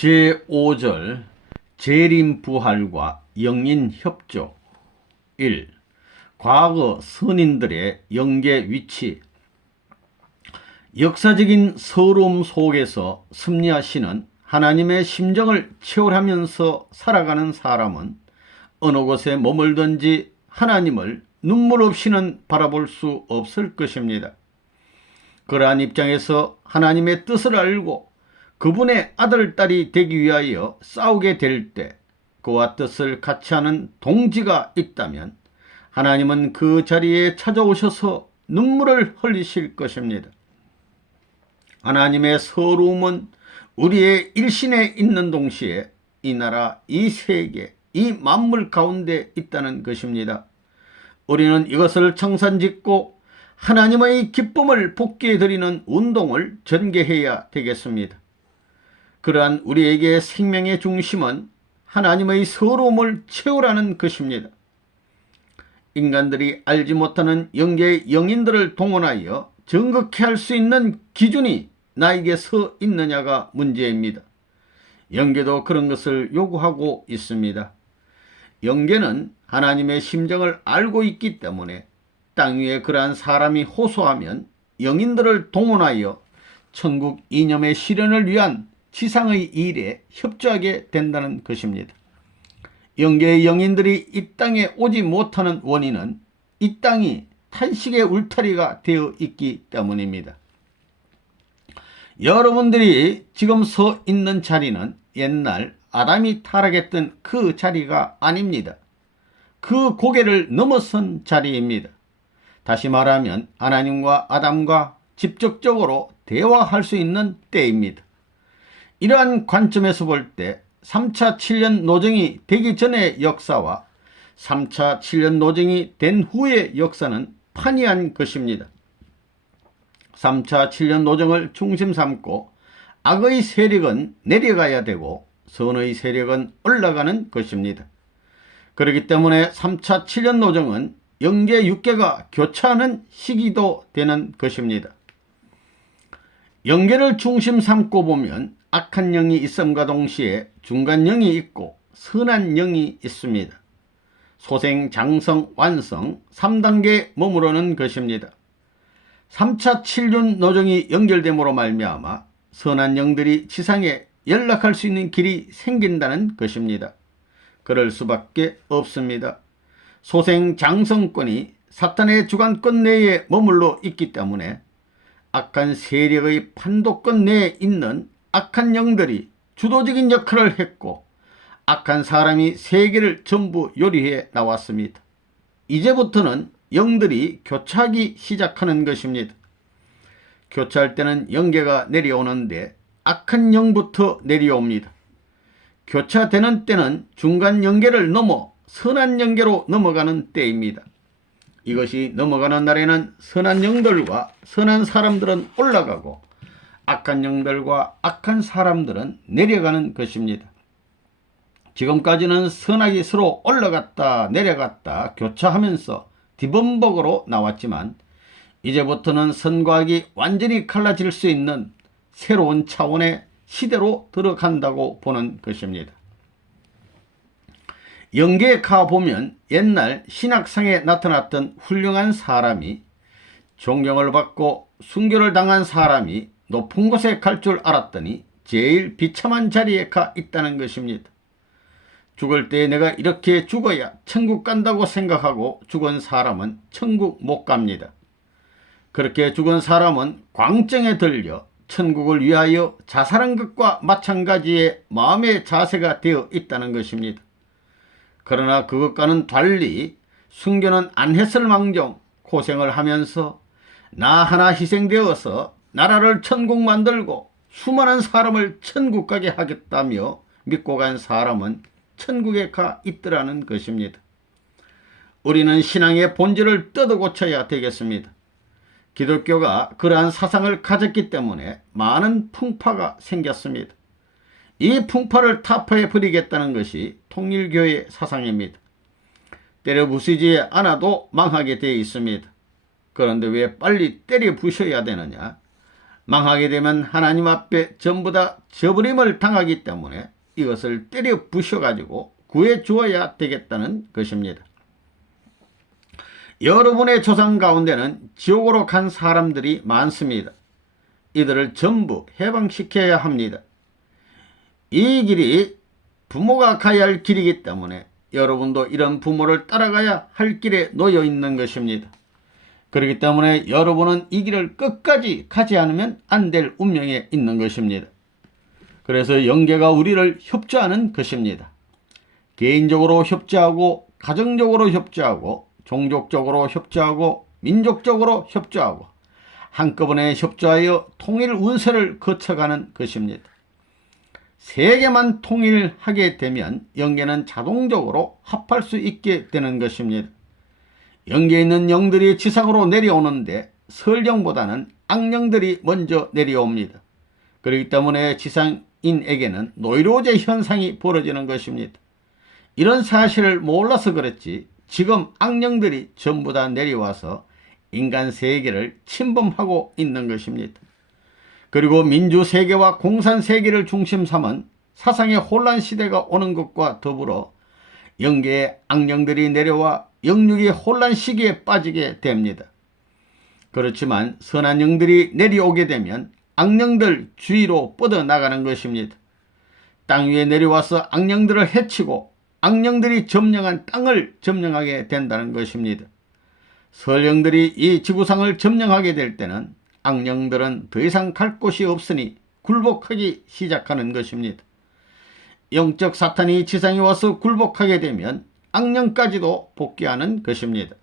제5절 재림부활과 영인협조. 1. 과거 선인들의 영계 위치. 역사적인 서러움 속에서 승리하시는 하나님의 심정을 체험하면서 살아가는 사람은 어느 곳에 머물든지 하나님을 눈물 없이는 바라볼 수 없을 것입니다. 그러한 입장에서 하나님의 뜻을 알고 그분의 아들, 딸이 되기 위하여 싸우게 될 때 그와 뜻을 같이 하는 동지가 있다면 하나님은 그 자리에 찾아오셔서 눈물을 흘리실 것입니다. 하나님의 서러움은 우리의 일신에 있는 동시에 이 나라, 이 세계, 이 만물 가운데 있다는 것입니다. 우리는 이것을 청산짓고 하나님의 기쁨을 복귀해 드리는 운동을 전개해야 되겠습니다. 그러한 우리에게 생명의 중심은 하나님의 서러움을 채우라는 것입니다. 인간들이 알지 못하는 영계의 영인들을 동원하여 정극해 할 수 있는 기준이 나에게 서 있느냐가 문제입니다. 영계도 그런 것을 요구하고 있습니다. 영계는 하나님의 심정을 알고 있기 때문에 땅 위에 그러한 사람이 호소하면 영인들을 동원하여 천국 이념의 실현을 위한 지상의 일에 협조하게 된다는 것입니다. 영계의 영인들이 이 땅에 오지 못하는 원인은 이 땅이 탄식의 울타리가 되어 있기 때문입니다. 여러분들이 지금 서 있는 자리는 옛날 아담이 타락했던 그 자리가 아닙니다. 그 고개를 넘어선 자리입니다. 다시 말하면 하나님과 아담과 직접적으로 대화할 수 있는 때입니다. 이러한 관점에서 볼 때 3차 7년 노정이 되기 전의 역사와 3차 7년 노정이 된 후의 역사는 판이한 것입니다. 3차 7년 노정을 중심 삼고 악의 세력은 내려가야 되고 선의 세력은 올라가는 것입니다. 그렇기 때문에 3차 7년 노정은 영계 6계가 교차하는 시기도 되는 것입니다. 영계를 중심 삼고 보면 악한 영이 있음과 동시에 중간 영이 있고 선한 영이 있습니다. 소생, 장성, 완성 3단계에 머무르는 것입니다. 3차 7년 노정이 연결됨으로 말미암아 선한 영들이 지상에 연락할 수 있는 길이 생긴다는 것입니다. 그럴 수밖에 없습니다. 소생, 장성권이 사탄의 주관권 내에 머물러 있기 때문에 악한 세력의 판도권 내에 있는 악한 영들이 주도적인 역할을 했고 악한 사람이 세계를 전부 요리해 나왔습니다. 이제부터는 영들이 교차하기 시작하는 것입니다. 교차할 때는 영계가 내려오는데 악한 영부터 내려옵니다. 교차되는 때는 중간 영계를 넘어 선한 영계로 넘어가는 때입니다. 이것이 넘어가는 날에는 선한 영들과 선한 사람들은 올라가고 악한 영들과 악한 사람들은 내려가는 것입니다. 지금까지는 선악이 서로 올라갔다 내려갔다 교차하면서 디범벅으로 나왔지만 이제부터는 선과 악이 완전히 갈라질 수 있는 새로운 차원의 시대로 들어간다고 보는 것입니다. 영계에 가보면 옛날 신학상에 나타났던 훌륭한 사람이 존경을 받고 순교를 당한 사람이 높은 곳에 갈 줄 알았더니 제일 비참한 자리에 가 있다는 것입니다. 죽을 때 내가 이렇게 죽어야 천국 간다고 생각하고 죽은 사람은 천국 못 갑니다. 그렇게 죽은 사람은 광정에 들려 천국을 위하여 자살한 것과 마찬가지의 마음의 자세가 되어 있다는 것입니다. 그러나 그것과는 달리 순교는 안 했을 망정 고생을 하면서 나 하나 희생되어서 나라를 천국 만들고 수많은 사람을 천국 가게 하겠다며 믿고 간 사람은 천국에 가 있더라는 것입니다. 우리는 신앙의 본질을 뜯어 고쳐야 되겠습니다. 기독교가 그러한 사상을 가졌기 때문에 많은 풍파가 생겼습니다. 이 풍파를 타파해 버리겠다는 것이 통일교의 사상입니다. 때려 부수지 않아도 망하게 되어 있습니다. 그런데 왜 빨리 때려 부셔야 되느냐? 망하게 되면 하나님 앞에 전부 다 저버림을 당하기 때문에 이것을 때려 부셔가지고 구해 주어야 되겠다는 것입니다. 여러분의 조상 가운데는 지옥으로 간 사람들이 많습니다. 이들을 전부 해방시켜야 합니다. 이 길이 부모가 가야 할 길이기 때문에 여러분도 이런 부모를 따라가야 할 길에 놓여 있는 것입니다. 그렇기 때문에 여러분은 이 길을 끝까지 가지 않으면 안 될 운명에 있는 것입니다. 그래서 영계가 우리를 협조하는 것입니다. 개인적으로 협조하고, 가정적으로 협조하고, 종족적으로 협조하고, 민족적으로 협조하고, 한꺼번에 협조하여 통일 운세를 거쳐가는 것입니다. 세계만 통일하게 되면 영계는 자동적으로 합할 수 있게 되는 것입니다. 영계에 있는 영들이 지상으로 내려오는데 설령보다는 악령들이 먼저 내려옵니다. 그렇기 때문에 지상인에게는 노이로제 현상이 벌어지는 것입니다. 이런 사실을 몰라서 그렇지 지금 악령들이 전부 다 내려와서 인간 세계를 침범하고 있는 것입니다. 그리고 민주세계와 공산세계를 중심 삼은 사상의 혼란 시대가 오는 것과 더불어 영계의 악령들이 내려와 영육의 혼란 시기에 빠지게 됩니다. 그렇지만 선한 영들이 내려오게 되면 악령들 주위로 뻗어나가는 것입니다. 땅 위에 내려와서 악령들을 해치고 악령들이 점령한 땅을 점령하게 된다는 것입니다. 설령들이 이 지구상을 점령하게 될 때는 악령들은 더 이상 갈 곳이 없으니 굴복하기 시작하는 것입니다. 영적 사탄이 지상에 와서 굴복하게 되면 악령까지도 복귀하는 것입니다.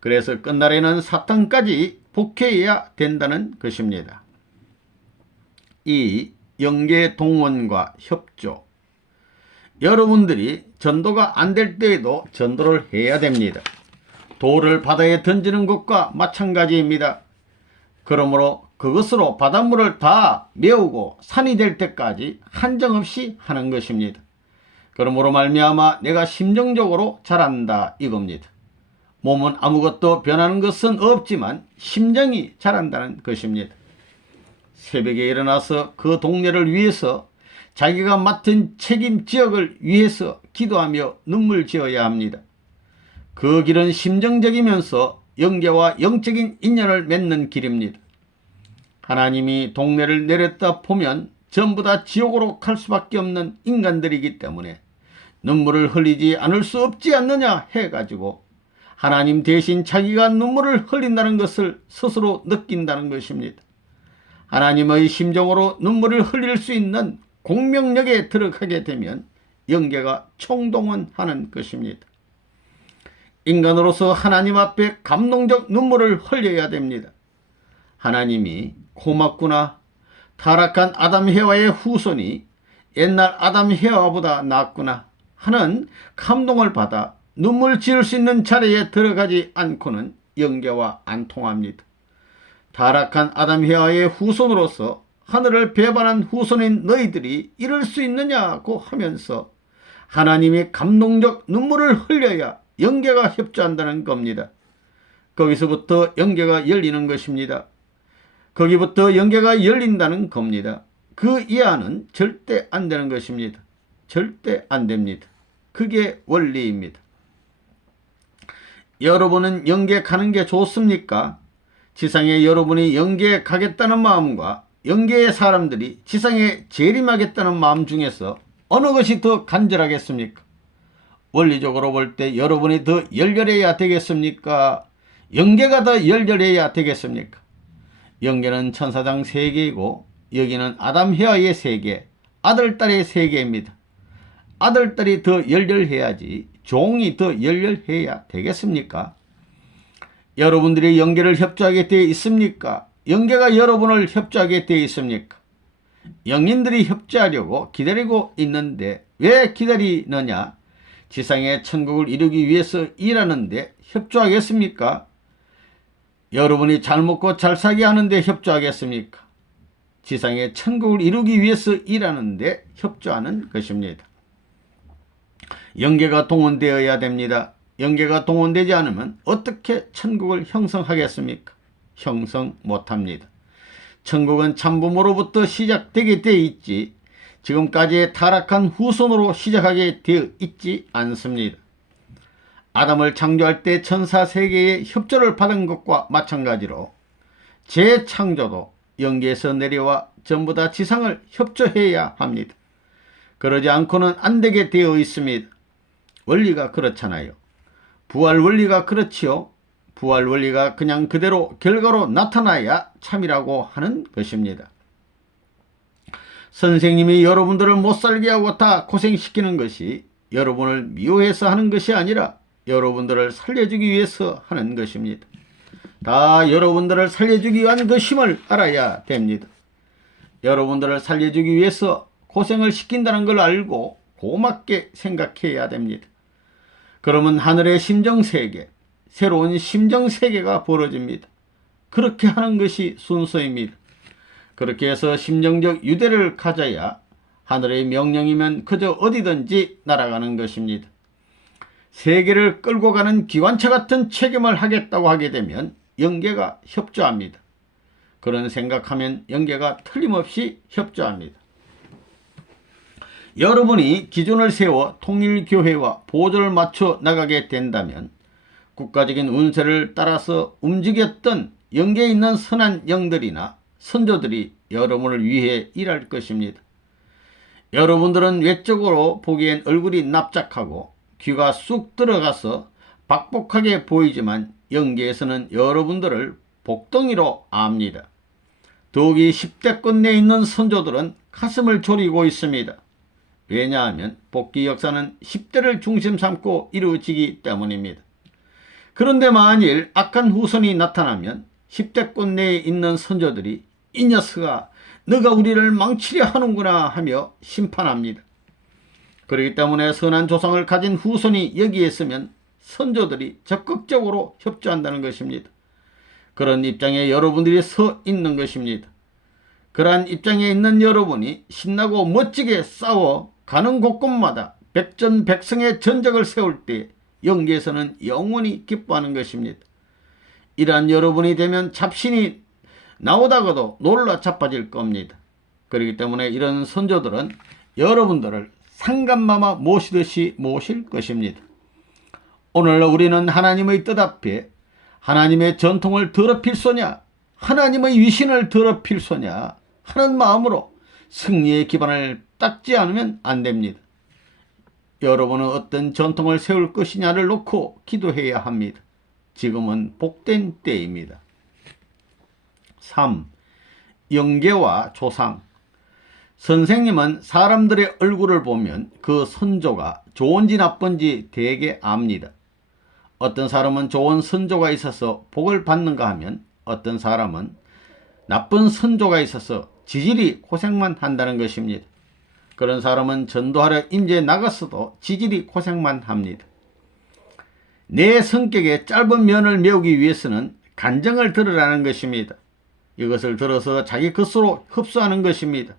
그래서 끝날에는 사탄까지 복귀해야 된다는 것입니다. 이 영계 동원과 협조, 여러분들이 전도가 안 될 때에도 전도를 해야 됩니다. 돌을 바다에 던지는 것과 마찬가지입니다. 그러므로 그것으로 바닷물을 다 메우고 산이 될 때까지 한정없이 하는 것입니다. 그러므로 말미암아 내가 심정적으로 자란다 이겁니다. 몸은 아무것도 변하는 것은 없지만 심정이 자란다는 것입니다. 새벽에 일어나서 그 동네를 위해서 자기가 맡은 책임 지역을 위해서 기도하며 눈물 지어야 합니다. 그 길은 심정적이면서 영계와 영적인 인연을 맺는 길입니다. 하나님이 동네를 내렸다 보면 전부 다 지옥으로 갈 수밖에 없는 인간들이기 때문에 눈물을 흘리지 않을 수 없지 않느냐 해가지고 하나님 대신 자기가 눈물을 흘린다는 것을 스스로 느낀다는 것입니다. 하나님의 심정으로 눈물을 흘릴 수 있는 공명력에 들어가게 되면 영계가 총동원하는 것입니다. 인간으로서 하나님 앞에 감동적 눈물을 흘려야 됩니다. 하나님이 고맙구나. 타락한 아담 해와의 후손이 옛날 아담 해와보다 낫구나 하는 감동을 받아 눈물 지을 수 있는 자리에 들어가지 않고는 영계와 안 통합니다. 타락한 아담 해와의 후손으로서 하늘을 배반한 후손인 너희들이 이럴 수 있느냐고 하면서 하나님이 감동적 눈물을 흘려야 영계가 협조한다는 겁니다. 거기서부터 영계가 열리는 것입니다. 거기부터 영계가 열린다는 겁니다. 그 이하는 절대 안 되는 것입니다. 절대 안 됩니다. 그게 원리입니다. 여러분은 영계 가는 게 좋습니까? 지상에 여러분이 영계에 가겠다는 마음과 영계의 사람들이 지상에 재림하겠다는 마음 중에서 어느 것이 더 간절하겠습니까? 원리적으로 볼 때 여러분이 더 열렬해야 되겠습니까? 영계가 더 열렬해야 되겠습니까? 영계는 천사장 세계이고 여기는 아담 해와의 세계, 아들, 딸의 세계입니다. 아들, 딸이 더 열렬해야지 종이 더 열렬해야 되겠습니까? 여러분들이 영계를 협조하게 되어 있습니까? 영계가 여러분을 협조하게 되어 있습니까? 영인들이 협조하려고 기다리고 있는데 왜 기다리느냐? 지상의 천국을 이루기 위해서 일하는데 협조하겠습니까? 여러분이 잘 먹고 잘 살게 하는데 협조하겠습니까? 지상의 천국을 이루기 위해서 일하는데 협조하는 것입니다. 영계가 동원되어야 됩니다. 영계가 동원되지 않으면 어떻게 천국을 형성하겠습니까? 형성 못합니다. 천국은 참부모로부터 시작되게 되어 있지 지금까지의 타락한 후손으로 시작하게 되어 있지 않습니다. 아담을 창조할 때 천사 세계의 협조를 받은 것과 마찬가지로 재창조도 영계에서 내려와 전부 다 지상을 협조해야 합니다. 그러지 않고는 안 되게 되어 있습니다. 원리가 그렇잖아요. 부활 원리가 그렇지요. 부활 원리가 그냥 그대로 결과로 나타나야 참이라고 하는 것입니다. 선생님이 여러분들을 못살게 하고 다 고생시키는 것이 여러분을 미워해서 하는 것이 아니라 여러분들을 살려주기 위해서 하는 것입니다. 다 여러분들을 살려주기 위한 것임을 알아야 됩니다. 여러분들을 살려주기 위해서 고생을 시킨다는 걸 알고 고맙게 생각해야 됩니다. 그러면 하늘의 심정세계, 새로운 심정세계가 벌어집니다. 그렇게 하는 것이 순서입니다. 그렇게 해서 심정적 유대를 가져야 하늘의 명령이면 그저 어디든지 날아가는 것입니다. 세계를 끌고 가는 기관차 같은 책임을 하겠다고 하게 되면 영계가 협조합니다. 그런 생각하면 영계가 틀림없이 협조합니다. 여러분이 기준을 세워 통일교회와 보조를 맞춰 나가게 된다면 국가적인 운세를 따라서 움직였던 영계에 있는 선한 영들이나 선조들이 여러분을 위해 일할 것입니다. 여러분들은 외적으로 보기엔 얼굴이 납작하고 귀가 쑥 들어가서 박복하게 보이지만 영계에서는 여러분들을 복덩이로 압니다. 더욱이 10대권 내에 있는 선조들은 가슴을 졸이고 있습니다. 왜냐하면 복귀 역사는 10대를 중심 삼고 이루어지기 때문입니다. 그런데 만일 악한 후손이 나타나면 10대권 내에 있는 선조들이 이 녀석아 너가 우리를 망치려 하는구나 하며 심판합니다. 그렇기 때문에 선한 조상을 가진 후손이 여기에 있으면 선조들이 적극적으로 협조한다는 것입니다. 그런 입장에 여러분들이 서 있는 것입니다. 그러한 입장에 있는 여러분이 신나고 멋지게 싸워 가는 곳곳마다 백전백승의 전적을 세울 때 영계에서는 영원히 기뻐하는 것입니다. 이러한 여러분이 되면 잡신이 나오다가도 놀라 자빠질 겁니다. 그렇기 때문에 이런 선조들은 여러분들을 상감마마 모시듯이 모실 것입니다. 오늘 우리는 하나님의 뜻 앞에 하나님의 전통을 더럽힐소냐 하나님의 위신을 더럽힐소냐 하는 마음으로 승리의 기반을 닦지 않으면 안 됩니다. 여러분은 어떤 전통을 세울 것이냐를 놓고 기도해야 합니다. 지금은 복된 때입니다. 3. 영계와 조상. 선생님은 사람들의 얼굴을 보면 그 선조가 좋은지 나쁜지 대개 압니다. 어떤 사람은 좋은 선조가 있어서 복을 받는가 하면 어떤 사람은 나쁜 선조가 있어서 지질이 고생만 한다는 것입니다. 그런 사람은 전도하러 임재에 나갔어도 지질이 고생만 합니다. 내 성격의 짧은 면을 메우기 위해서는 간정을 들으라는 것입니다. 이것을 들어서 자기 것으로 흡수하는 것입니다.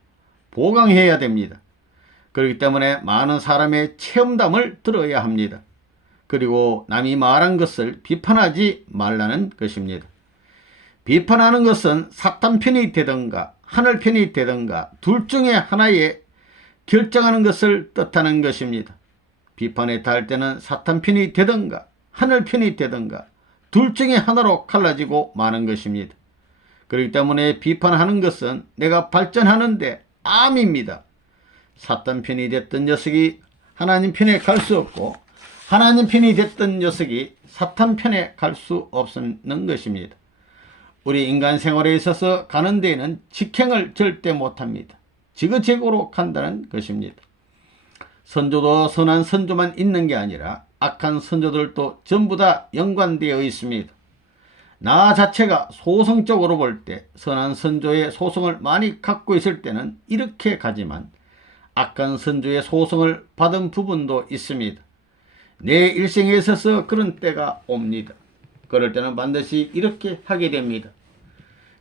보강해야 됩니다. 그렇기 때문에 많은 사람의 체험담을 들어야 합니다. 그리고 남이 말한 것을 비판하지 말라는 것입니다. 비판하는 것은 사탄 편이 되든가 하늘 편이 되든가 둘 중에 하나에 결정하는 것을 뜻하는 것입니다. 비판에 닿을 때는 사탄 편이 되든가 하늘 편이 되든가 둘 중에 하나로 갈라지고 마는 것입니다. 그렇기 때문에 비판하는 것은 내가 발전하는데 암입니다. 사탄 편이 됐던 녀석이 하나님 편에 갈 수 없고 하나님 편이 됐던 녀석이 사탄 편에 갈 수 없는 것입니다. 우리 인간 생활에 있어서 가는 데에는 직행을 절대 못합니다. 지그재그로 간다는 것입니다. 선조도 선한 선조만 있는 게 아니라 악한 선조들도 전부 다 연관되어 있습니다. 나 자체가 소성적으로 볼 때 선한 선조의 소성을 많이 갖고 있을 때는 이렇게 가지만 악한 선조의 소성을 받은 부분도 있습니다. 내 일생에 있어서 그런 때가 옵니다. 그럴 때는 반드시 이렇게 하게 됩니다.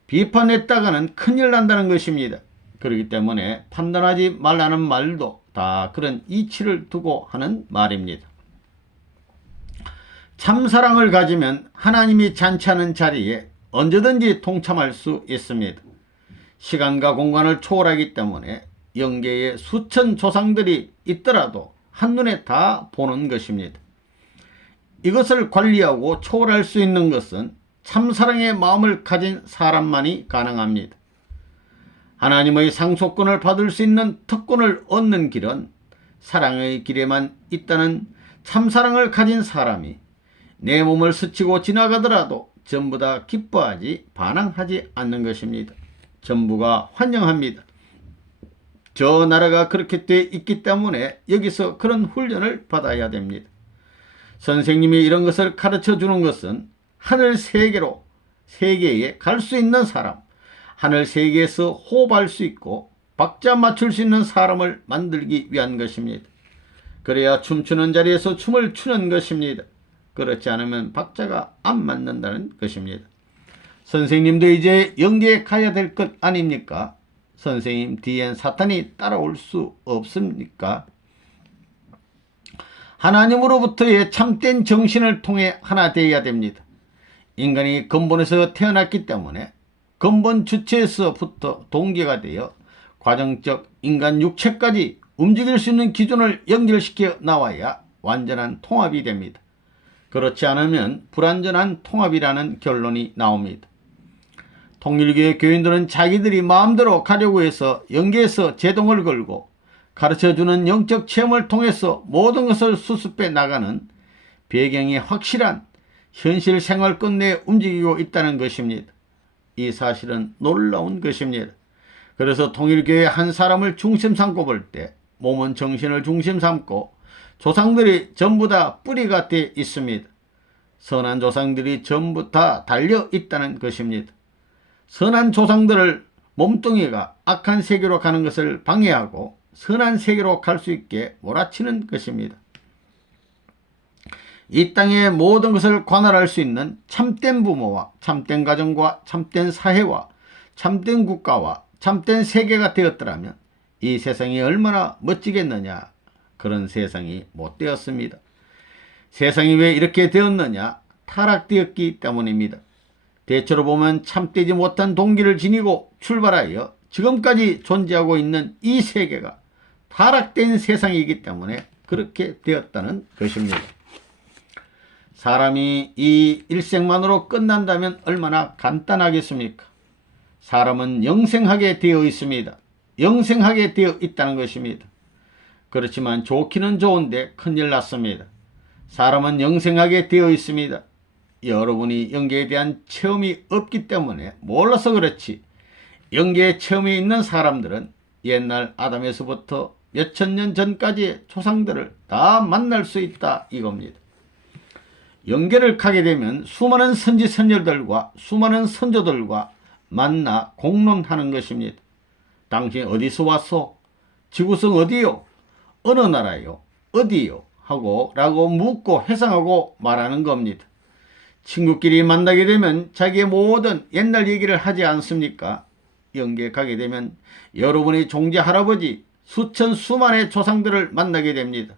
비판했다가는 큰일 난다는 것입니다. 그렇기 때문에 판단하지 말라는 말도 다 그런 이치를 두고 하는 말입니다. 참사랑을 가지면 하나님이 잔치하는 자리에 언제든지 동참할 수 있습니다. 시간과 공간을 초월하기 때문에 영계에 수천 조상들이 있더라도 한눈에 다 보는 것입니다. 이것을 관리하고 초월할 수 있는 것은 참사랑의 마음을 가진 사람만이 가능합니다. 하나님의 상속권을 받을 수 있는 특권을 얻는 길은 사랑의 길에만 있다는 참사랑을 가진 사람이 내 몸을 스치고 지나가더라도 전부 다 기뻐하지 반항하지 않는 것입니다. 전부가 환영합니다. 저 나라가 그렇게 돼 있기 때문에 여기서 그런 훈련을 받아야 됩니다. 선생님이 이런 것을 가르쳐 주는 것은 하늘 세계에 갈 수 있는 사람, 하늘 세계에서 호흡할 수 있고 박자 맞출 수 있는 사람을 만들기 위한 것입니다. 그래야 춤추는 자리에서 춤을 추는 것입니다. 그렇지 않으면 박자가 안 맞는다는 것입니다. 선생님도 이제 영계에 가야 될 것 아닙니까? 선생님 뒤엔 사탄이 따라올 수 없습니까? 하나님으로부터의 참된 정신을 통해 하나 되어야 됩니다. 인간이 근본에서 태어났기 때문에 근본 주체에서부터 동기가 되어 과정적 인간 육체까지 움직일 수 있는 기준을 연결시켜 나와야 완전한 통합이 됩니다. 그렇지 않으면 불완전한 통합이라는 결론이 나옵니다. 통일교의 교인들은 자기들이 마음대로 가려고 해서 영계에서 제동을 걸고 가르쳐주는 영적 체험을 통해서 모든 것을 수습해 나가는 배경이 확실한 현실 생활권 내에 움직이고 있다는 것입니다. 이 사실은 놀라운 것입니다. 그래서 통일교의 한 사람을 중심 삼고 볼 때 몸은 정신을 중심 삼고 조상들이 전부 다 뿌리가 되어 있습니다. 선한 조상들이 전부 다 달려 있다는 것입니다. 선한 조상들을 몸뚱이가 악한 세계로 가는 것을 방해하고 선한 세계로 갈 수 있게 몰아치는 것입니다. 이 땅의 모든 것을 관할할 수 있는 참된 부모와 참된 가정과 참된 사회와 참된 국가와 참된 세계가 되었더라면 이 세상이 얼마나 멋지겠느냐. 그런 세상이 못 되었습니다. 세상이 왜 이렇게 되었느냐? 타락되었기 때문입니다. 대체로 보면 참되지 못한 동기를 지니고 출발하여 지금까지 존재하고 있는 이 세계가 타락된 세상이기 때문에 그렇게 되었다는 것입니다. 사람이 이 일생만으로 끝난다면 얼마나 간단하겠습니까? 사람은 영생하게 되어 있습니다. 영생하게 되어 있다는 것입니다. 그렇지만 좋기는 좋은데 큰일 났습니다. 사람은 영생하게 되어 있습니다. 여러분이 영계에 대한 체험이 없기 때문에 몰라서 그렇지 영계의 체험이 있는 사람들은 옛날 아담에서부터 몇천 년 전까지의 조상들을 다 만날 수 있다 이겁니다. 영계를 가게 되면 수많은 선지 선열들과 수많은 선조들과 만나 공론하는 것입니다. 당신 어디서 왔소? 지구성 어디요? 어느 나라요? 어디요? 하고 라고 묻고 회상하고 말하는 겁니다. 친구끼리 만나게 되면 자기의 모든 옛날 얘기를 하지 않습니까? 영계에 가게 되면 여러분의 종지 할아버지 수천 수만의 조상들을 만나게 됩니다.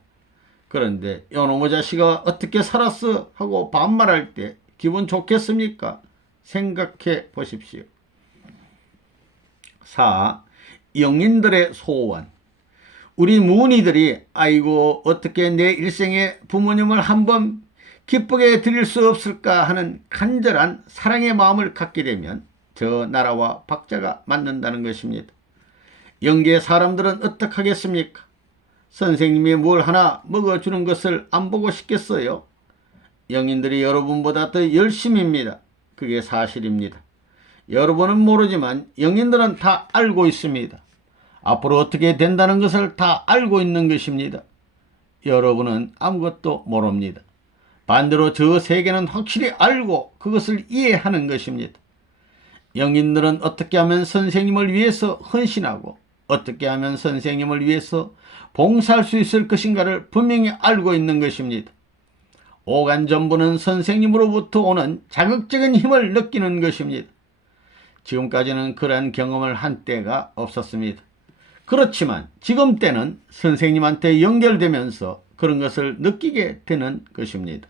그런데 요놈의 자식아 어떻게 살았어? 하고 반말할 때 기분 좋겠습니까? 생각해 보십시오. 4. 영인들의 소원. 우리 무은이들이 아이고 어떻게 내 일생에 부모님을 한번 기쁘게 드릴 수 없을까 하는 간절한 사랑의 마음을 갖게 되면 저 나라와 박자가 맞는다는 것입니다. 영계의 사람들은 어떡하겠습니까? 선생님이 뭘 하나 먹어주는 것을 안 보고 싶겠어요? 영인들이 여러분보다 더 열심입니다. 그게 사실입니다. 여러분은 모르지만 영인들은 다 알고 있습니다. 앞으로 어떻게 된다는 것을 다 알고 있는 것입니다. 여러분은 아무것도 모릅니다. 반대로 저 세계는 확실히 알고 그것을 이해하는 것입니다. 영인들은 어떻게 하면 선생님을 위해서 헌신하고 어떻게 하면 선생님을 위해서 봉사할 수 있을 것인가를 분명히 알고 있는 것입니다. 오간 전부는 선생님으로부터 오는 자극적인 힘을 느끼는 것입니다. 지금까지는 그러한 경험을 한 때가 없었습니다. 그렇지만 지금 때는 선생님한테 연결되면서 그런 것을 느끼게 되는 것입니다.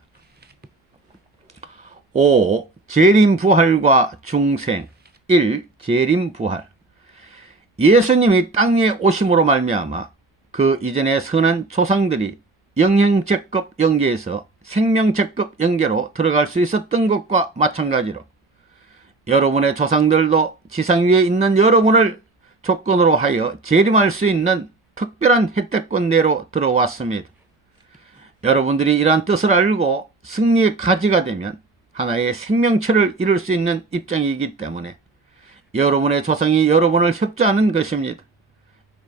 5. 재림부활과 중생. 1. 재림부활. 예수님이 땅에 오심으로 말미암아 그 이전의 선한 조상들이 영행제급 영계에서 생명제급 영계로 들어갈 수 있었던 것과 마찬가지로 여러분의 조상들도 지상 위에 있는 여러분을 조건으로 하여 재림할 수 있는 특별한 혜택권 내로 들어왔습니다. 여러분들이 이러한 뜻을 알고 승리의 가지가 되면 하나의 생명체를 이룰 수 있는 입장이기 때문에 여러분의 조상이 여러분을 협조하는 것입니다.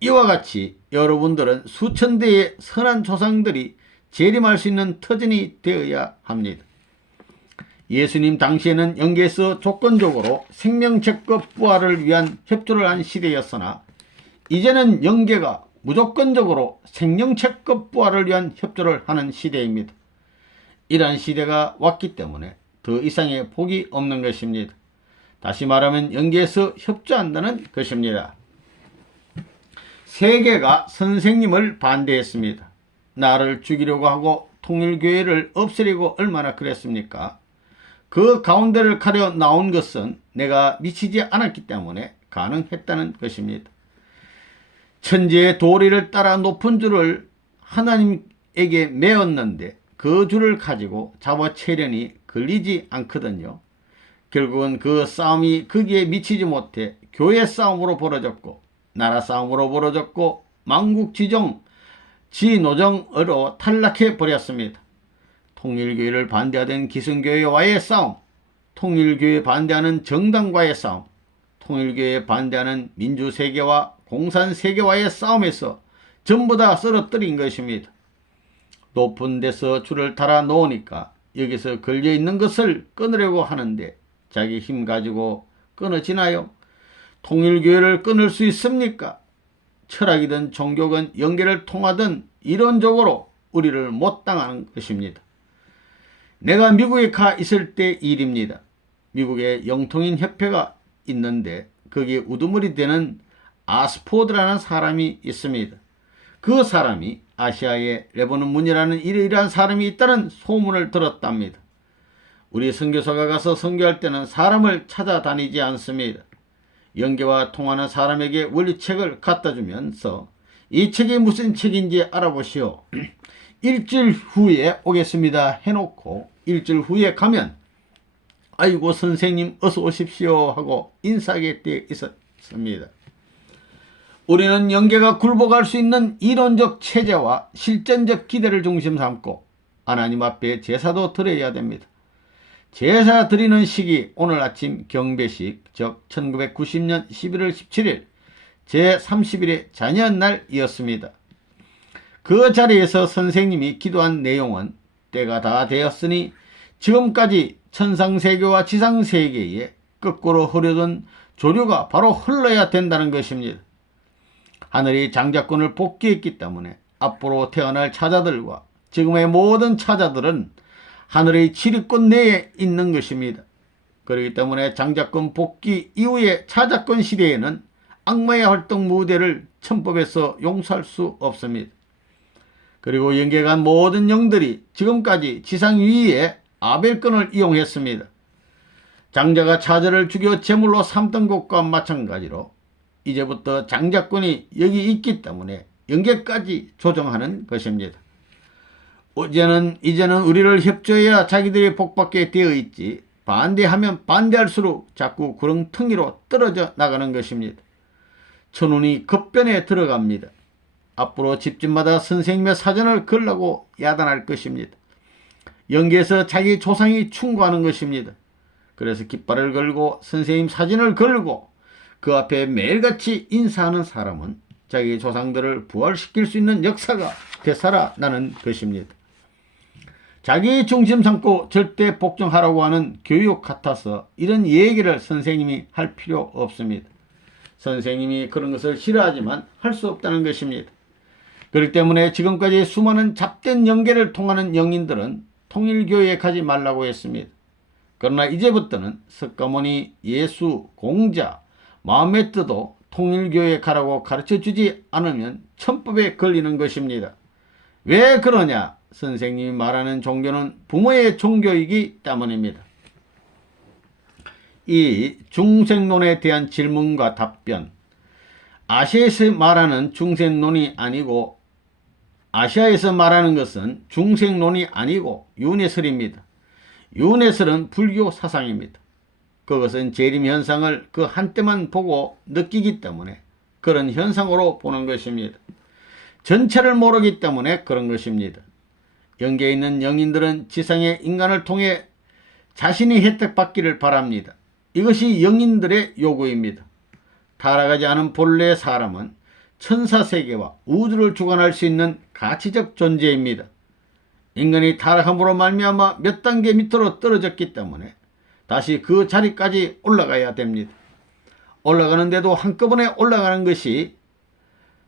이와 같이 여러분들은 수천 대의 선한 조상들이 재림할 수 있는 터전이 되어야 합니다. 예수님 당시에는 영계에서 조건적으로 생명체급 부활을 위한 협조를 한 시대였으나 이제는 영계가 무조건적으로 생명체급 부활을 위한 협조를 하는 시대입니다. 이러한 시대가 왔기 때문에 더 이상의 복이 없는 것입니다. 다시 말하면 영계에서 협조한다는 것입니다. 세계가 선생님을 반대했습니다. 나를 죽이려고 하고 통일교회를 없애려고 얼마나 그랬습니까? 그 가운데를 가려 나온 것은 내가 미치지 않았기 때문에 가능했다는 것입니다. 천지의 도리를 따라 높은 줄을 하나님에게 메었는데 그 줄을 가지고 잡아채려니 걸리지 않거든요. 결국은 그 싸움이 거기에 미치지 못해 교회 싸움으로 벌어졌고 나라 싸움으로 벌어졌고 망국지정 지노정으로 탈락해 버렸습니다. 통일교회를 반대하던 기성교회와의 싸움, 통일교회 반대하는 정당과의 싸움, 통일교회 반대하는 민주세계와 공산세계와의 싸움에서 전부 다 쓰러뜨린 것입니다. 높은 데서 줄을 달아 놓으니까 여기서 걸려있는 것을 끊으려고 하는데 자기 힘 가지고 끊어지나요? 통일교회를 끊을 수 있습니까? 철학이든 종교든 연계를 통하든 이론적으로 우리를 못 당하는 것입니다. 내가 미국에 가 있을 때 일입니다. 미국에 영통인 협회가 있는데 거기에 우두머리 되는 아스포드라는 사람이 있습니다. 그 사람이 아시아에 레버논 문이라는 이러이러한 사람이 있다는 소문을 들었답니다. 우리 선교사가 가서 선교할 때는 사람을 찾아다니지 않습니다. 영계와 통하는 사람에게 원리책을 갖다 주면서 이 책이 무슨 책인지 알아보시오. 일주일 후에 오겠습니다 해놓고 일주일 후에 가면 아이고 선생님 어서 오십시오 하고 인사하게 되어 있었습니다. 우리는 영계가 굴복할 수 있는 이론적 체제와 실전적 기대를 중심 삼고 하나님 앞에 제사도 드려야 됩니다. 제사 드리는 시기 오늘 아침 경배식 즉 1990년 11월 17일 제30일의 자녀날이었습니다. 그 자리에서 선생님이 기도한 내용은 때가 다 되었으니 지금까지 천상세계와 지상세계에 거꾸로 흐르던 조류가 바로 흘러야 된다는 것입니다. 하늘이 장자권을 복귀했기 때문에 앞으로 태어날 차자들과 지금의 모든 차자들은 하늘의 지리권 내에 있는 것입니다. 그렇기 때문에 장자권 복귀 이후의 차자권 시대에는 악마의 활동 무대를 천법에서 용서할 수 없습니다. 그리고 영계간 모든 영들이 지금까지 지상 위에 아벨권을 이용했습니다. 장자가 차자를 죽여 제물로 삼던 것과 마찬가지로 이제부터 장자권이 여기 있기 때문에 영계까지 조정하는 것입니다. 이제는 우리를 협조해야 자기들이 복받게 되어 있지 반대하면 반대할수록 자꾸 구렁텅이로 떨어져 나가는 것입니다. 천운이 급변에 들어갑니다. 앞으로 집집마다 선생님의 사전을 걸라고 야단할 것입니다. 영계에서 자기 조상이 충고하는 것입니다. 그래서 깃발을 걸고 선생님 사진을 걸고 그 앞에 매일같이 인사하는 사람은 자기 조상들을 부활시킬 수 있는 역사가 되살아나는 것입니다. 자기 중심 삼고 절대 복종하라고 하는 교육 같아서 이런 얘기를 선생님이 할 필요 없습니다. 선생님이 그런 것을 싫어하지만 할 수 없다는 것입니다. 그렇기 때문에 지금까지 수많은 잡된 영계를 통하는 영인들은 통일교회에 가지 말라고 했습니다. 그러나 이제부터는 석가모니, 예수, 공자, 마호메트도 통일교회에 가라고 가르쳐주지 않으면 천법에 걸리는 것입니다. 왜 그러냐? 선생님이 말하는 종교는 부모의 종교이기 때문입니다. 이 중생론에 대한 질문과 답변, 아시아에서 말하는 중생론이 아니고 아시아에서 말하는 것은 중생론이 아니고 윤회설입니다. 윤회설은 불교 사상입니다. 그것은 재림 현상을 그 한때만 보고 느끼기 때문에 그런 현상으로 보는 것입니다. 전체를 모르기 때문에 그런 것입니다. 영계에 있는 영인들은 지상의 인간을 통해 자신이 혜택받기를 바랍니다. 이것이 영인들의 요구입니다. 타락하지 않은 본래의 사람은 천사세계와 우주를 주관할 수 있는 가치적 존재입니다. 인간이 타락함으로 말미암아 몇 단계 밑으로 떨어졌기 때문에 다시 그 자리까지 올라가야 됩니다. 올라가는데도 한꺼번에 올라가는 것이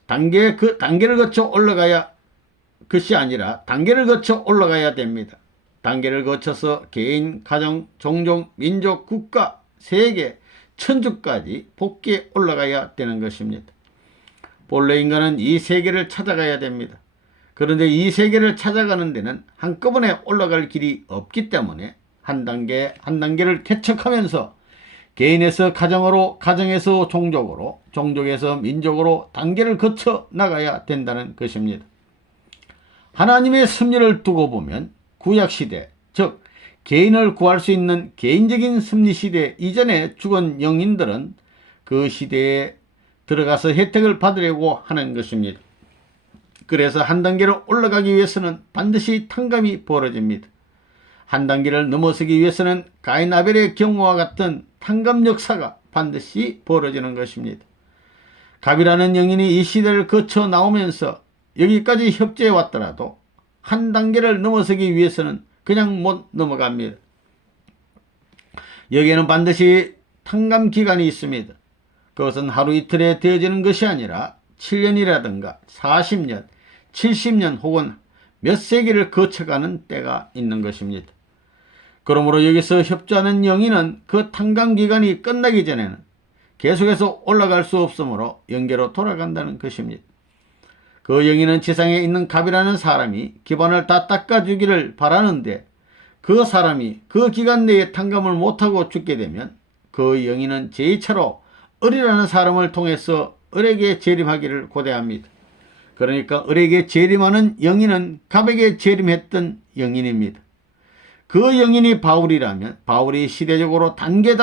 단계를 거쳐 올라가야 것이 아니라 단계를 거쳐 올라가야 됩니다. 단계를 거쳐서 개인, 가정, 종족, 민족, 국가, 세계, 천주까지 복귀에 올라가야 되는 것입니다. 본래 인간은 이 세계를 찾아가야 됩니다. 그런데 이 세계를 찾아가는 데는 한꺼번에 올라갈 길이 없기 때문에 한 단계 한 단계를 개척하면서 개인에서 가정으로, 가정에서 종족으로, 종족에서 민족으로 단계를 거쳐 나가야 된다는 것입니다. 하나님의 섭리를 두고 보면 구약시대, 즉 개인을 구할 수 있는 개인적인 섭리시대 이전에 죽은 영인들은 그 시대에 들어가서 혜택을 받으려고 하는 것입니다. 그래서 한 단계로 올라가기 위해서는 반드시 탕감이 벌어집니다. 한 단계를 넘어서기 위해서는 가인 아벨의 경우와 같은 탕감 역사가 반드시 벌어지는 것입니다. 갑이라는 영인이 이 시대를 거쳐 나오면서 여기까지 협조해 왔더라도 한 단계를 넘어서기 위해서는 그냥 못 넘어갑니다. 여기에는 반드시 탕감 기간이 있습니다. 그것은 하루 이틀에 되어지는 것이 아니라 7년이라든가 40년, 70년 혹은 몇 세기를 거쳐가는 때가 있는 것입니다. 그러므로 여기서 협조하는 영인은 그 탕감 기간이 끝나기 전에는 계속해서 올라갈 수 없으므로 영계로 돌아간다는 것입니다. 그 영인은 지상에 있는 갑이라는 사람이 기반을 다 닦아주기를 바라는데 그 사람이 그 기간 내에 탕감을 못하고 죽게 되면 그 영인은 제2차로 을이라는 사람을 통해서 을에게 재림하기를 고대합니다. 그러니까 을에게 재림하는 영인은 갑에게 재림했던 영인입니다. 그 영인이 바울이라면 바울이 시대적으로 단계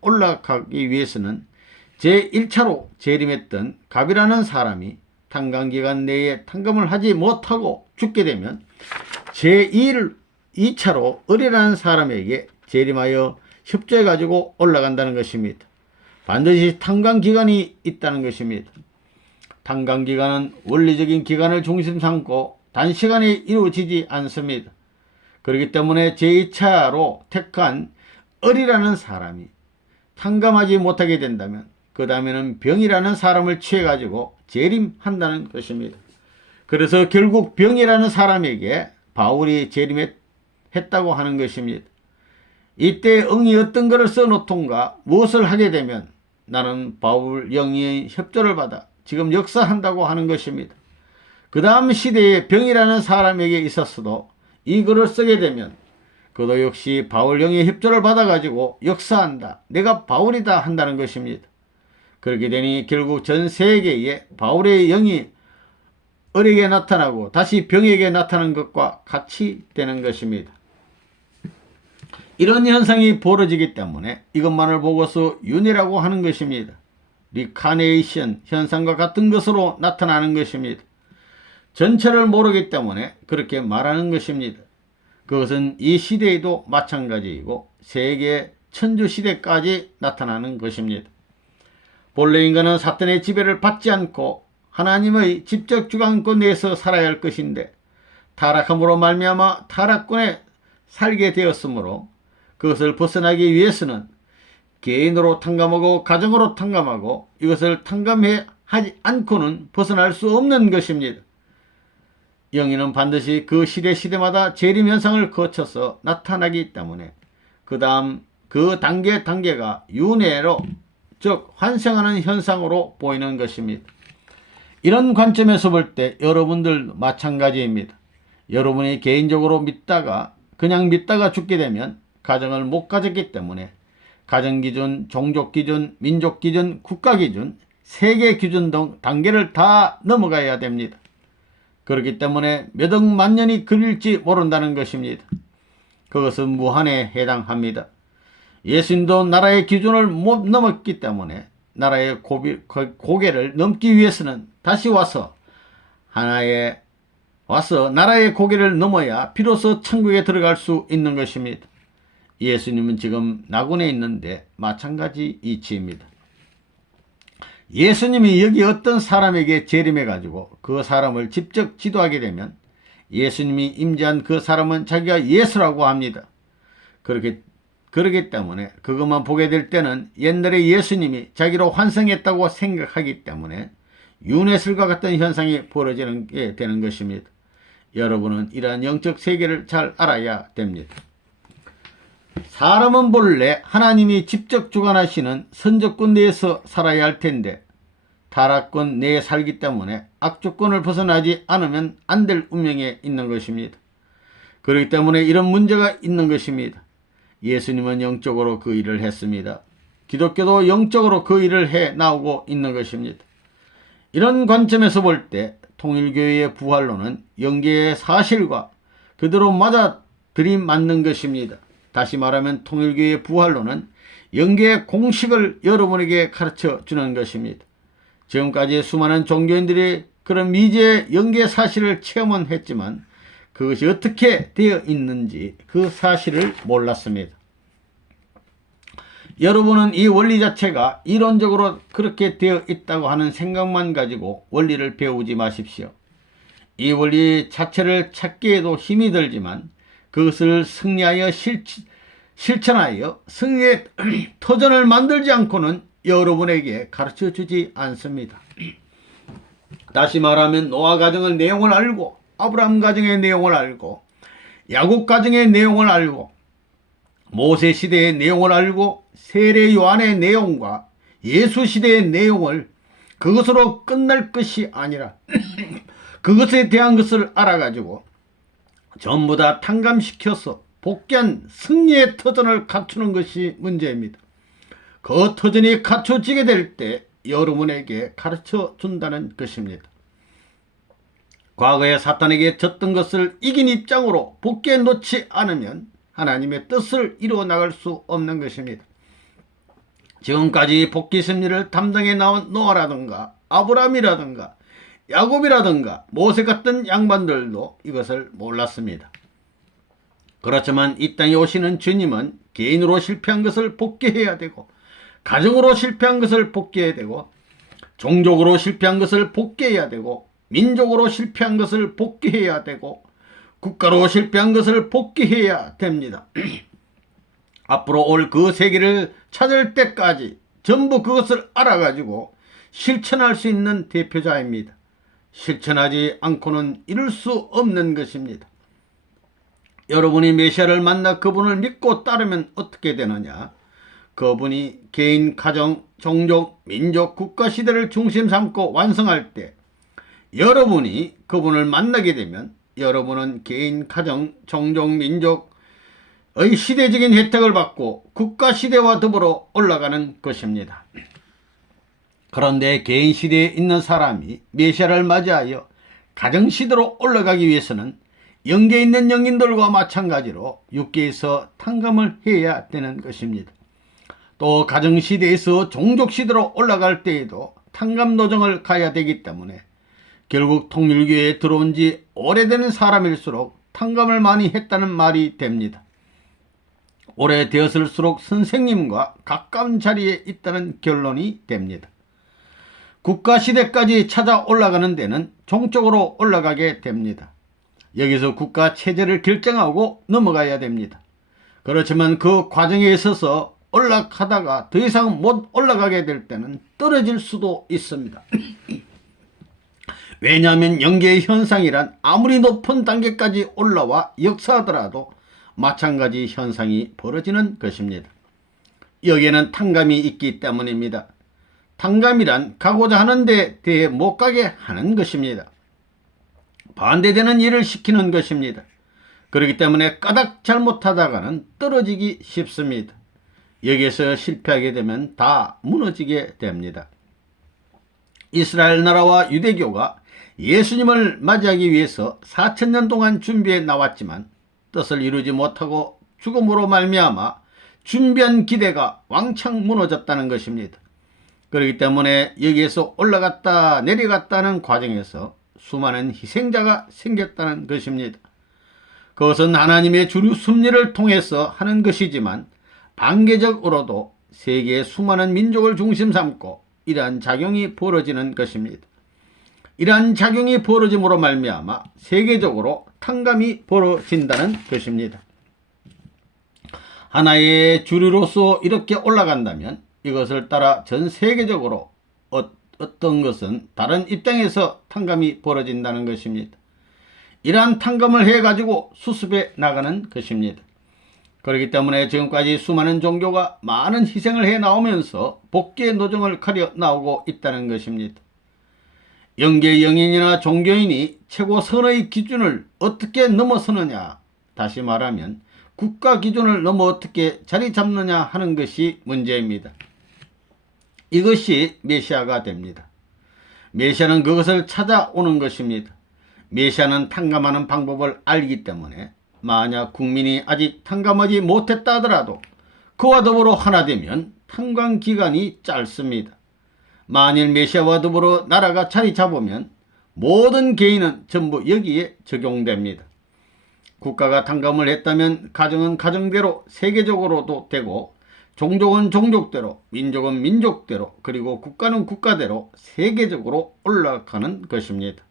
올라가기 위해서는 제1차로 재림했던 갑이라는 사람이 탕감기간 내에 탕감을 하지 못하고 죽게 되면 제2차로 을이라는 사람에게 재림하여 협조해가지고 올라간다는 것입니다. 반드시 탕감기간이 있다는 것입니다. 탕감기간은 원리적인 기간을 중심 삼고 단시간에 이루어지지 않습니다. 그렇기 때문에 제2차로 택한 을이라는 사람이 탕감하지 못하게 된다면 그 다음에는 병이라는 사람을 취해가지고 재림한다는 것입니다. 그래서 결국 병이라는 사람에게 바울이 재림했다고 하는 것입니다. 이때 응이 어떤 것을 써놓던가 무엇을 하게 되면 나는 바울 영의 협조를 받아 지금 역사한다고 하는 것입니다. 그 다음 시대에 병이라는 사람에게 있었어도 이 글을 쓰게 되면 그도 역시 바울 영의 협조를 받아가지고 역사한다. 내가 바울이다 한다는 것입니다. 그렇게 되니 결국 전 세계에 바울의 영이 을에게 나타나고 다시 병에게 나타나는 것과 같이 되는 것입니다. 이런 현상이 벌어지기 때문에 이것만을 보고서 윤회라고 하는 것입니다. 리카네이션 현상과 같은 것으로 나타나는 것입니다. 전체를 모르기 때문에 그렇게 말하는 것입니다. 그것은 이 시대에도 마찬가지이고 세계 천주시대까지 나타나는 것입니다. 본래 인간은 사탄의 지배를 받지 않고 하나님의 직접 주관권 내에서 살아야 할 것인데 타락함으로 말미암아 타락권에 살게 되었으므로 그것을 벗어나기 위해서는 개인으로 탕감하고 가정으로 탕감하고 이것을 탕감해 하지 않고는 벗어날 수 없는 것입니다. 영인은 반드시 그 시대마다 재림 현상을 거쳐서 나타나기 때문에 그 다음 그 단계가 윤회로 즉 환생하는 현상으로 보이는 것입니다. 이런 관점에서 볼 때 여러분들 마찬가지입니다. 여러분이 개인적으로 그냥 믿다가 죽게 되면 가정을 못 가졌기 때문에 가정기준, 종족기준, 민족기준, 국가기준, 세계 기준 등 단계를 다 넘어가야 됩니다. 그렇기 때문에 몇 억 만 년이 걸릴지 모른다는 것입니다. 그것은 무한에 해당합니다. 예수님도 나라의 기준을 못 넘었기 때문에 나라의 고개를 넘기 위해서는 다시 와서 나라의 고개를 넘어야 비로소 천국에 들어갈 수 있는 것입니다. 예수님은 지금 나군에 있는데 마찬가지 이치입니다. 예수님이 여기 어떤 사람에게 재림해가지고 그 사람을 직접 지도하게 되면 예수님이 임재한 그 사람은 자기가 예수라고 합니다. 그렇기 때문에 그것만 보게 될 때는 옛날에 예수님이 자기로 환생했다고 생각하기 때문에 윤회슬과 같은 현상이 벌어지는 게 되는 것입니다. 여러분은 이러한 영적 세계를 잘 알아야 됩니다. 사람은 본래 하나님이 직접 주관하시는 선저권 내에서 살아야 할 텐데 타락권 내에 살기 때문에 악조건을 벗어나지 않으면 안 될 운명에 있는 것입니다. 그렇기 때문에 이런 문제가 있는 것입니다. 예수님은 영적으로 그 일을 했습니다. 기독교도 영적으로 그 일을 해 나오고 있는 것입니다. 이런 관점에서 볼 때 통일교회의 부활론은 영계의 사실과 그대로 맞아 들이맞는 것입니다. 다시 말하면 통일교회의 부활론은 영계의 공식을 여러분에게 가르쳐 주는 것입니다. 지금까지 수많은 종교인들이 그런 미지의 영계 사실을 체험은 했지만 그것이 어떻게 되어 있는지 그 사실을 몰랐습니다. 여러분은 이 원리 자체가 이론적으로 그렇게 되어 있다고 하는 생각만 가지고 원리를 배우지 마십시오. 이 원리 자체를 찾기에도 힘이 들지만 그것을 승리하여 실천하여 승리의 터전을 만들지 않고는 여러분에게 가르쳐 주지 않습니다. 다시 말하면 노아 가정의 내용을 알고 아브라함 가정의 내용을 알고 야곱 가정의 내용을 알고 모세 시대의 내용을 알고 세례 요한의 내용과 예수 시대의 내용을 그것으로 끝날 것이 아니라 그것에 대한 것을 알아가지고 전부 다 탕감시켜서 복귀한 승리의 터전을 갖추는 것이 문제입니다. 그 터전이 갖춰지게 될 때 여러분에게 가르쳐 준다는 것입니다. 과거에 사탄에게 졌던 것을 이긴 입장으로 복귀해 놓지 않으면 하나님의 뜻을 이루어 나갈 수 없는 것입니다. 지금까지 복귀 승리를 담당해 나온 노아라든가 아브라함이라든가 야곱이라든가 모세 같은 양반들도 이것을 몰랐습니다. 그렇지만 이 땅에 오시는 주님은 개인으로 실패한 것을 복귀해야 되고 가정으로 실패한 것을 복귀해야 되고 종족으로 실패한 것을 복귀해야 되고 민족으로 실패한 것을 복귀해야 되고 국가로 실패한 것을 복귀해야 됩니다. 앞으로 올 그 세계를 찾을 때까지 전부 그것을 알아가지고 실천할 수 있는 대표자입니다. 실천하지 않고는 이룰 수 없는 것입니다. 여러분이 메시아를 만나 그분을 믿고 따르면 어떻게 되느냐? 그분이 개인, 가정, 종족, 민족, 국가 시대를 중심 삼고 완성할 때 여러분이 그분을 만나게 되면 여러분은 개인, 가정, 종족, 민족의 시대적인 혜택을 받고 국가 시대와 더불어 올라가는 것입니다. 그런데 개인 시대에 있는 사람이 메시아를 맞이하여 가정 시대로 올라가기 위해서는 영계에 있는 영인들과 마찬가지로 육계에서 탕감을 해야 되는 것입니다. 또 가정 시대에서 종족 시대로 올라갈 때에도 탕감 노정을 가야 되기 때문에 결국 통일교회에 들어온 지 오래된 사람일수록 탕감을 많이 했다는 말이 됩니다. 오래되었을수록 선생님과 가까운 자리에 있다는 결론이 됩니다. 국가시대까지 찾아 올라가는 데는 종적으로 올라가게 됩니다. 여기서 국가 체제를 결정하고 넘어가야 됩니다. 그렇지만 그 과정에 있어서 올라가다가 더 이상 못 올라가게 될 때는 떨어질 수도 있습니다. 왜냐하면 영계의 현상이란 아무리 높은 단계까지 올라와 역사하더라도 마찬가지 현상이 벌어지는 것입니다. 여기에는 탕감이 있기 때문입니다. 탕감이란 가고자 하는 데 대해 못 가게 하는 것입니다. 반대되는 일을 시키는 것입니다. 그렇기 때문에 까닥 잘못하다가는 떨어지기 쉽습니다. 여기에서 실패하게 되면 다 무너지게 됩니다. 이스라엘 나라와 유대교가 예수님을 맞이하기 위해서 4000년 동안 준비해 나왔지만 뜻을 이루지 못하고 죽음으로 말미암아 준비한 기대가 왕창 무너졌다는 것입니다. 그렇기 때문에 여기에서 올라갔다 내려갔다는 과정에서 수많은 희생자가 생겼다는 것입니다. 그것은 하나님의 주류 섭리를 통해서 하는 것이지만 반개적으로도 세계의 수많은 민족을 중심 삼고 이러한 작용이 벌어지는 것입니다. 이러한 작용이 벌어짐으로 말미암아 세계적으로 탕감이 벌어진다는 것입니다. 하나의 주류로서 이렇게 올라간다면 이것을 따라 전 세계적으로 어떤 것은 다른 입장에서 탕감이 벌어진다는 것입니다. 이러한 탕감을 해가지고 수습해 나가는 것입니다. 그렇기 때문에 지금까지 수많은 종교가 많은 희생을 해 나오면서 복귀의 노정을 가려 나오고 있다는 것입니다. 영계 영인이나 종교인이 최고 선의 기준을 어떻게 넘어서느냐, 다시 말하면 국가 기준을 넘어 어떻게 자리 잡느냐 하는 것이 문제입니다. 이것이 메시아가 됩니다. 메시아는 그것을 찾아오는 것입니다. 메시아는 탕감하는 방법을 알기 때문에 만약 국민이 아직 탕감하지 못했다 하더라도 그와 더불어 하나 되면 탕감 기간이 짧습니다. 만일 메시아와 더불어 나라가 자리 잡으면 모든 개인은 전부 여기에 적용됩니다. 국가가 탕감을 했다면 가정은 가정대로 세계적으로도 되고 종족은 종족대로 민족은 민족대로 그리고 국가는 국가대로 세계적으로 올라가는 것입니다.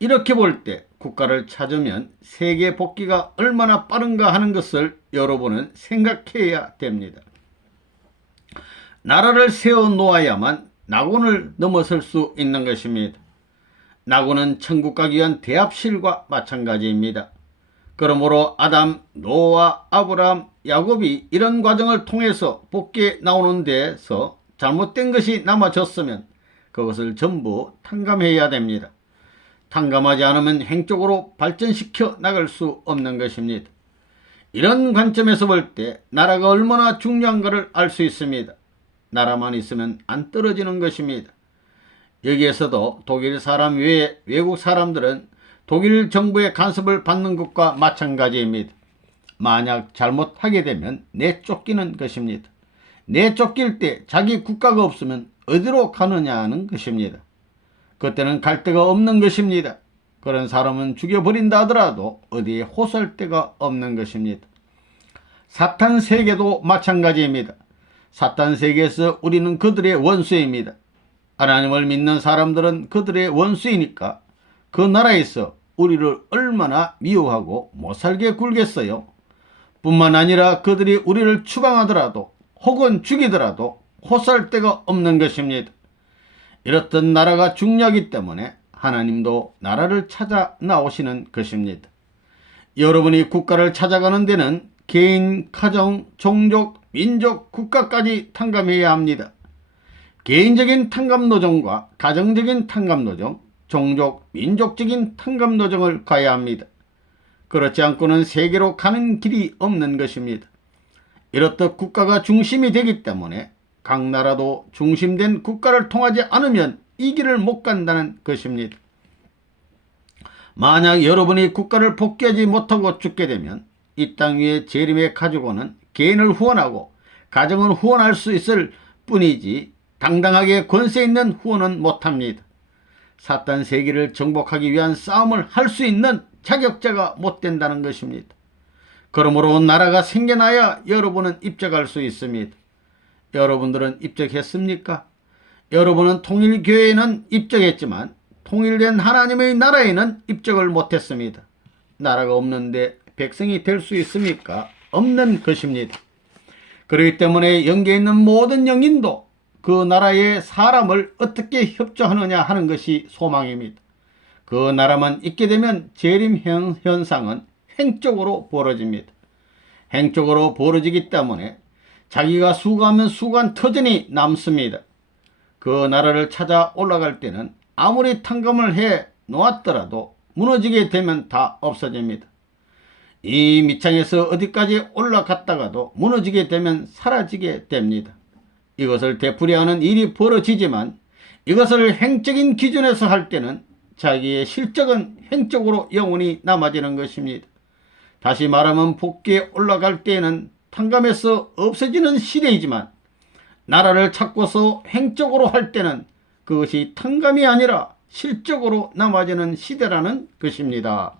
이렇게 볼 때 국가를 찾으면 세계 복귀가 얼마나 빠른가 하는 것을 여러분은 생각해야 됩니다. 나라를 세워 놓아야만 낙원을 넘어설 수 있는 것입니다. 낙원은 천국 가기 위한 대합실과 마찬가지입니다. 그러므로 아담, 노아, 아브라함, 야곱이 이런 과정을 통해서 복귀에 나오는 데서 잘못된 것이 남아졌으면 그것을 전부 탕감해야 됩니다. 탕감하지 않으면 행적으로 발전시켜 나갈 수 없는 것입니다. 이런 관점에서 볼 때 나라가 얼마나 중요한가를 알 수 있습니다. 나라만 있으면 안 떨어지는 것입니다. 여기에서도 독일 사람 외에 외국 사람들은 독일 정부의 간섭을 받는 것과 마찬가지입니다. 만약 잘못하게 되면 내쫓기는 것입니다. 내쫓길 때 자기 국가가 없으면 어디로 가느냐는 것입니다. 그때는 갈 데가 없는 것입니다. 그런 사람은 죽여버린다 하더라도 어디에 호소할 데가 없는 것입니다. 사탄 세계도 마찬가지입니다. 사탄 세계에서 우리는 그들의 원수입니다. 하나님을 믿는 사람들은 그들의 원수이니까 그 나라에서 우리를 얼마나 미워하고 못살게 굴겠어요. 뿐만 아니라 그들이 우리를 추방하더라도 혹은 죽이더라도 호소할 데가 없는 것입니다. 이렇듯 나라가 중요하기 때문에 하나님도 나라를 찾아 나오시는 것입니다. 여러분이 국가를 찾아가는 데는 개인, 가정, 종족, 민족, 국가까지 탕감해야 합니다. 개인적인 탕감노정과 가정적인 탕감노정, 종족, 민족적인 탕감노정을 가야 합니다. 그렇지 않고는 세계로 가는 길이 없는 것입니다. 이렇듯 국가가 중심이 되기 때문에 각 나라도 중심된 국가를 통하지 않으면 이 길을 못 간다는 것입니다. 만약 여러분이 국가를 복귀하지 못하고 죽게 되면 이 땅 위에 재림에 가지고는 개인을 후원하고 가정을 후원할 수 있을 뿐이지 당당하게 권세 있는 후원은 못합니다. 사탄 세계를 정복하기 위한 싸움을 할 수 있는 자격자가 못 된다는 것입니다. 그러므로 나라가 생겨나야 여러분은 입적할 수 있습니다. 여러분들은 입적했습니까? 여러분은 통일교회에는 입적했지만 통일된 하나님의 나라에는 입적을 못했습니다. 나라가 없는데 백성이 될 수 있습니까? 없는 것입니다. 그렇기 때문에 영계에 있는 모든 영인도 그 나라의 사람을 어떻게 협조하느냐 하는 것이 소망입니다. 그 나라만 있게 되면 재림 현상은 행적으로 벌어집니다. 행적으로 벌어지기 때문에 자기가 수고하면 수고한 터전이 남습니다. 그 나라를 찾아 올라갈 때는 아무리 탕감을 해 놓았더라도 무너지게 되면 다 없어집니다. 이 밑창에서 어디까지 올라갔다가도 무너지게 되면 사라지게 됩니다. 이것을 되풀이하는 일이 벌어지지만 이것을 행적인 기준에서 할 때는 자기의 실적은 행적으로 영원히 남아지는 것입니다. 다시 말하면 복귀에 올라갈 때에는 탕감에서 없어지는 시대이지만 나라를 찾고서 행적으로 할 때는 그것이 탕감이 아니라 실적으로 남아지는 시대라는 것입니다.